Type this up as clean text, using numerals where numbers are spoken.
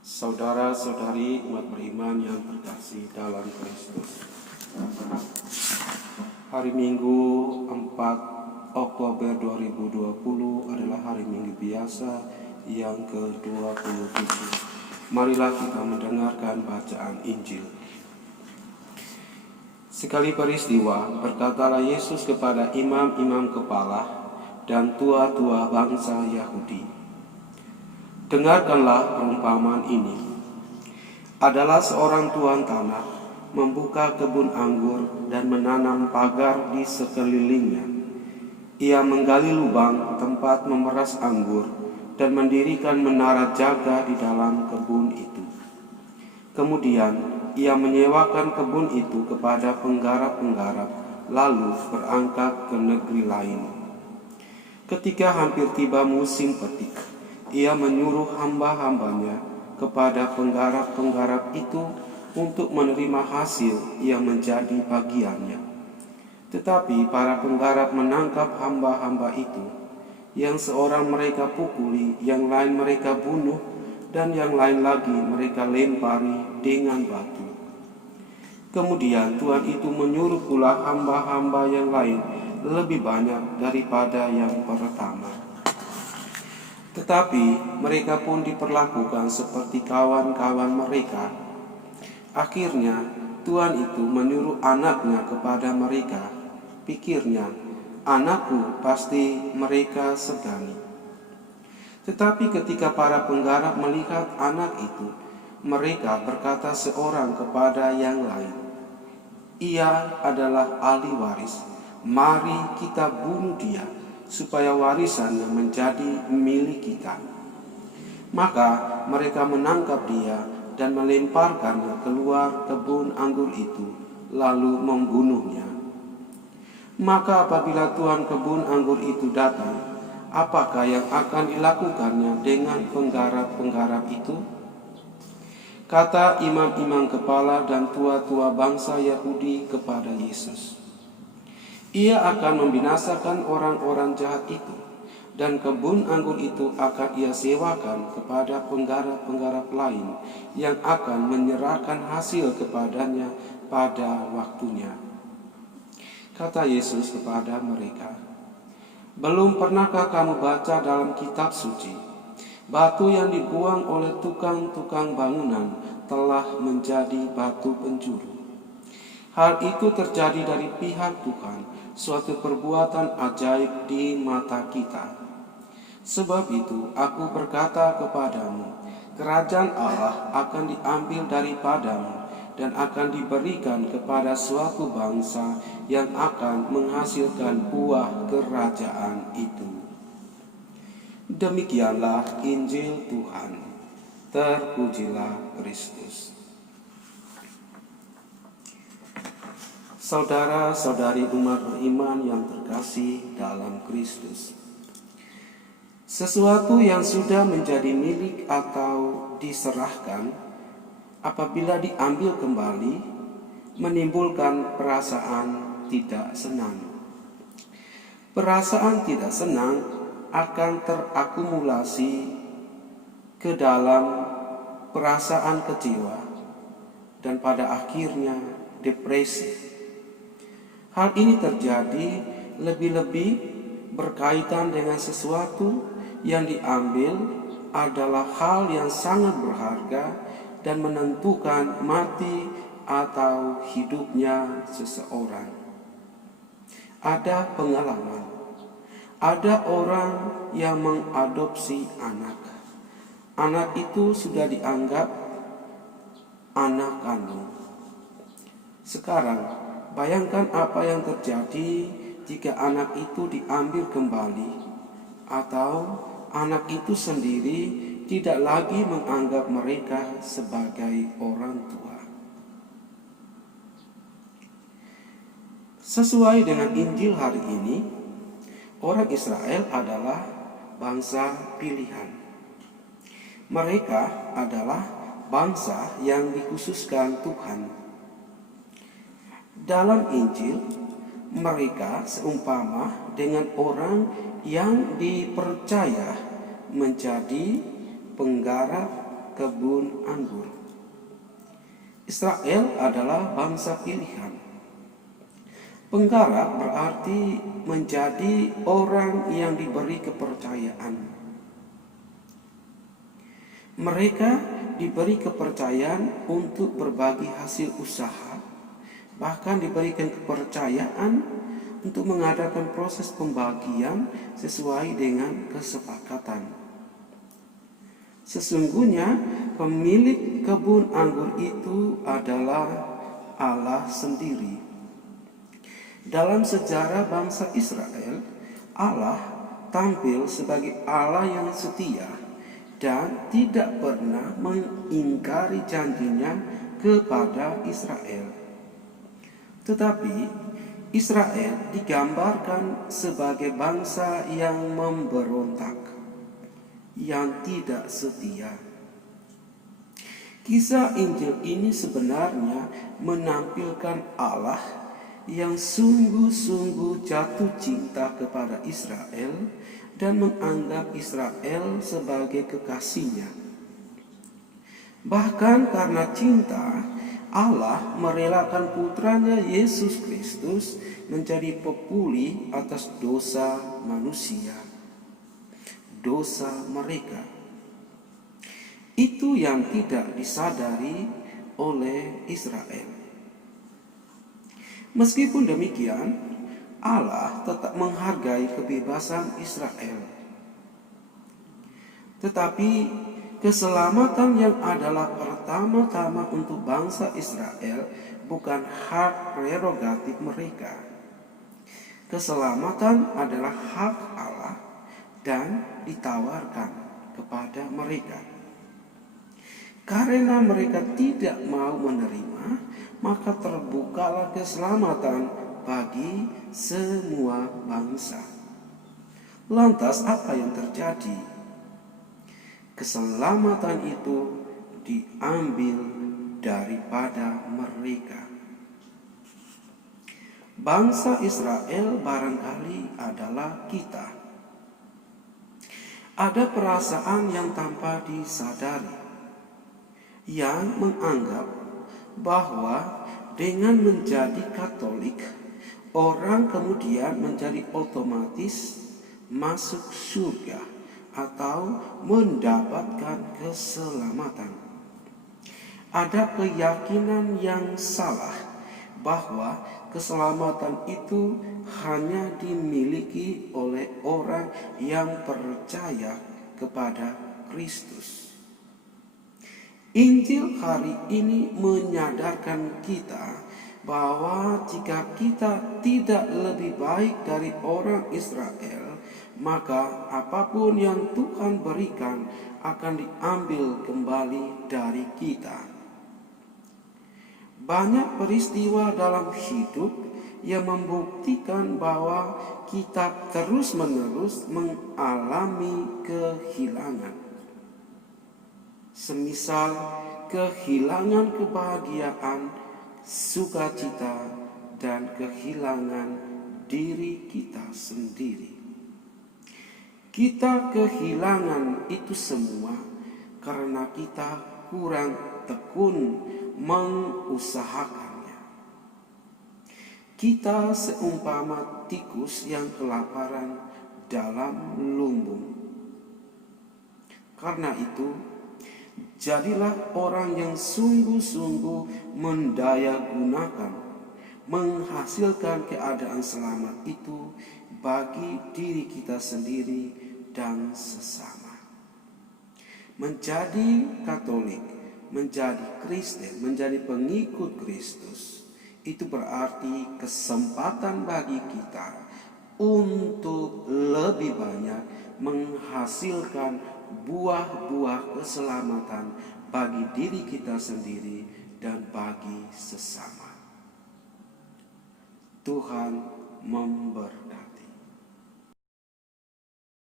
Saudara-saudari umat beriman yang terkasih dalam Kristus, hari Minggu 4 Oktober 2020 adalah hari Minggu biasa yang ke-27. Marilah kita mendengarkan bacaan Injil. Sekali peristiwa, berkatalah Yesus kepada imam-imam kepala dan tua-tua bangsa Yahudi, "Dengarkanlah perumpamaan ini. Adalah seorang tuan tanah membuka kebun anggur dan menanam pagar di sekelilingnya. Ia menggali lubang tempat memeras anggur dan mendirikan menara jaga di dalam kebun itu. Kemudian ia menyewakan kebun itu kepada penggarap-penggarap, lalu berangkat ke negeri lain. Ketika hampir tiba musim petik, ia menyuruh hamba-hambanya kepada penggarap-penggarap itu untuk menerima hasil yang menjadi bagiannya. Tetapi para penggarap menangkap hamba-hamba itu, yang seorang mereka pukuli, yang lain mereka bunuh, dan yang lain lagi mereka lempari dengan batu. Kemudian Tuhan itu menyuruh pula hamba-hamba yang lain lebih banyak daripada yang pertama. Tetapi mereka pun diperlakukan seperti kawan-kawan mereka. Akhirnya Tuhan itu menyuruh anaknya kepada mereka. Pikirnya, anakku pasti mereka segani. Tetapi ketika para penggarap melihat anak itu, mereka berkata seorang kepada yang lain, 'Ia adalah ahli waris. Mari kita bunuh dia, supaya warisannya menjadi milik kita.' Maka mereka menangkap dia dan melemparkannya keluar kebun anggur itu, lalu membunuhnya. Maka apabila tuan kebun anggur itu datang, apakah yang akan dilakukannya dengan penggarap-penggarap itu?" Kata imam-imam kepala dan tua-tua bangsa Yahudi kepada Yesus, "Ia akan membinasakan orang-orang jahat itu, dan kebun anggur itu akan ia sewakan kepada penggarap-penggarap lain yang akan menyerahkan hasil kepadanya pada waktunya." Kata Yesus kepada mereka, "Belum pernahkah kamu baca dalam kitab suci, batu yang dibuang oleh tukang-tukang bangunan telah menjadi batu penjuru? Hal itu terjadi dari pihak Tuhan, suatu perbuatan ajaib di mata kita. Sebab itu aku berkata kepadamu, kerajaan Allah akan diambil daripadamu dan akan diberikan kepada suatu bangsa yang akan menghasilkan buah kerajaan itu." Demikianlah Injil Tuhan. Terpujilah Kristus. Saudara-saudari umat beriman yang terkasih dalam Kristus, sesuatu yang sudah menjadi milik atau diserahkan, apabila diambil kembali, menimbulkan perasaan tidak senang. Perasaan tidak senang akan terakumulasi ke dalam perasaan kecewa dan pada akhirnya depresi. Hal ini terjadi lebih-lebih berkaitan dengan sesuatu yang diambil adalah hal yang sangat berharga dan menentukan mati atau hidupnya seseorang. Ada pengalaman. Ada orang yang mengadopsi anak. Anak itu sudah dianggap anak kandung. Sekarang, bayangkan apa yang terjadi jika anak itu diambil kembali, atau anak itu sendiri tidak lagi menganggap mereka sebagai orang tua. Sesuai dengan Injil hari ini, orang Israel adalah bangsa pilihan. Mereka adalah bangsa yang dikhususkan Tuhan. Dalam Injil, mereka seumpama dengan orang yang dipercaya menjadi penggarap kebun anggur. Israel adalah bangsa pilihan. Penggarap berarti menjadi orang yang diberi kepercayaan. Mereka diberi kepercayaan untuk berbagi hasil usaha, bahkan diberikan kepercayaan untuk mengadakan proses pembagian sesuai dengan kesepakatan. Sesungguhnya pemilik kebun anggur itu adalah Allah sendiri. Dalam sejarah bangsa Israel, Allah tampil sebagai Allah yang setia dan tidak pernah mengingkari janjinya kepada Israel. Tetapi Israel digambarkan sebagai bangsa yang memberontak, yang tidak setia. Kisah Injil ini sebenarnya menampilkan Allah yang sungguh-sungguh jatuh cinta kepada Israel dan menganggap Israel sebagai kekasihnya. Bahkan karena cinta, Allah merelakan putranya Yesus Kristus menjadi pepuli atas dosa manusia, dosa mereka. Itu yang tidak disadari oleh Israel. Meskipun demikian, Allah tetap menghargai kebebasan Israel. Tetapi keselamatan yang adalah pertama-tama untuk bangsa Israel bukan hak prerogatif mereka. Keselamatan adalah hak Allah dan ditawarkan kepada mereka. Karena mereka tidak mau menerima, maka terbukalah keselamatan bagi semua bangsa. Lantas apa yang terjadi? Keselamatan itu diambil daripada mereka. Bangsa Israel barangkali adalah kita. Ada perasaan yang tanpa disadari, yang menganggap bahwa dengan menjadi Katolik, orang kemudian menjadi otomatis masuk surga atau mendapatkan keselamatan. Ada keyakinan yang salah bahwa keselamatan itu hanya dimiliki oleh orang yang percaya kepada Kristus. Injil hari ini menyadarkan kita bahwa jika kita tidak lebih baik dari orang Israel, maka apapun yang Tuhan berikan akan diambil kembali dari kita. Banyak peristiwa dalam hidup yang membuktikan bahwa kita terus-menerus mengalami kehilangan. Semisal kehilangan kebahagiaan, sukacita, dan kehilangan diri kita sendiri. Kita kehilangan itu semua karena kita kurang tekun mengusahakannya. Kita seumpama tikus yang kelaparan dalam lumbung. Karena itu, jadilah orang yang sungguh-sungguh mendayagunakan, menghasilkan keadaan selamat itu bagi diri kita sendiri dan sesama. Menjadi Katolik, menjadi Kristen, menjadi pengikut Kristus, itu berarti kesempatan bagi kita untuk lebih banyak menghasilkan buah-buah keselamatan bagi diri kita sendiri dan bagi sesama. Tuhan memberkati.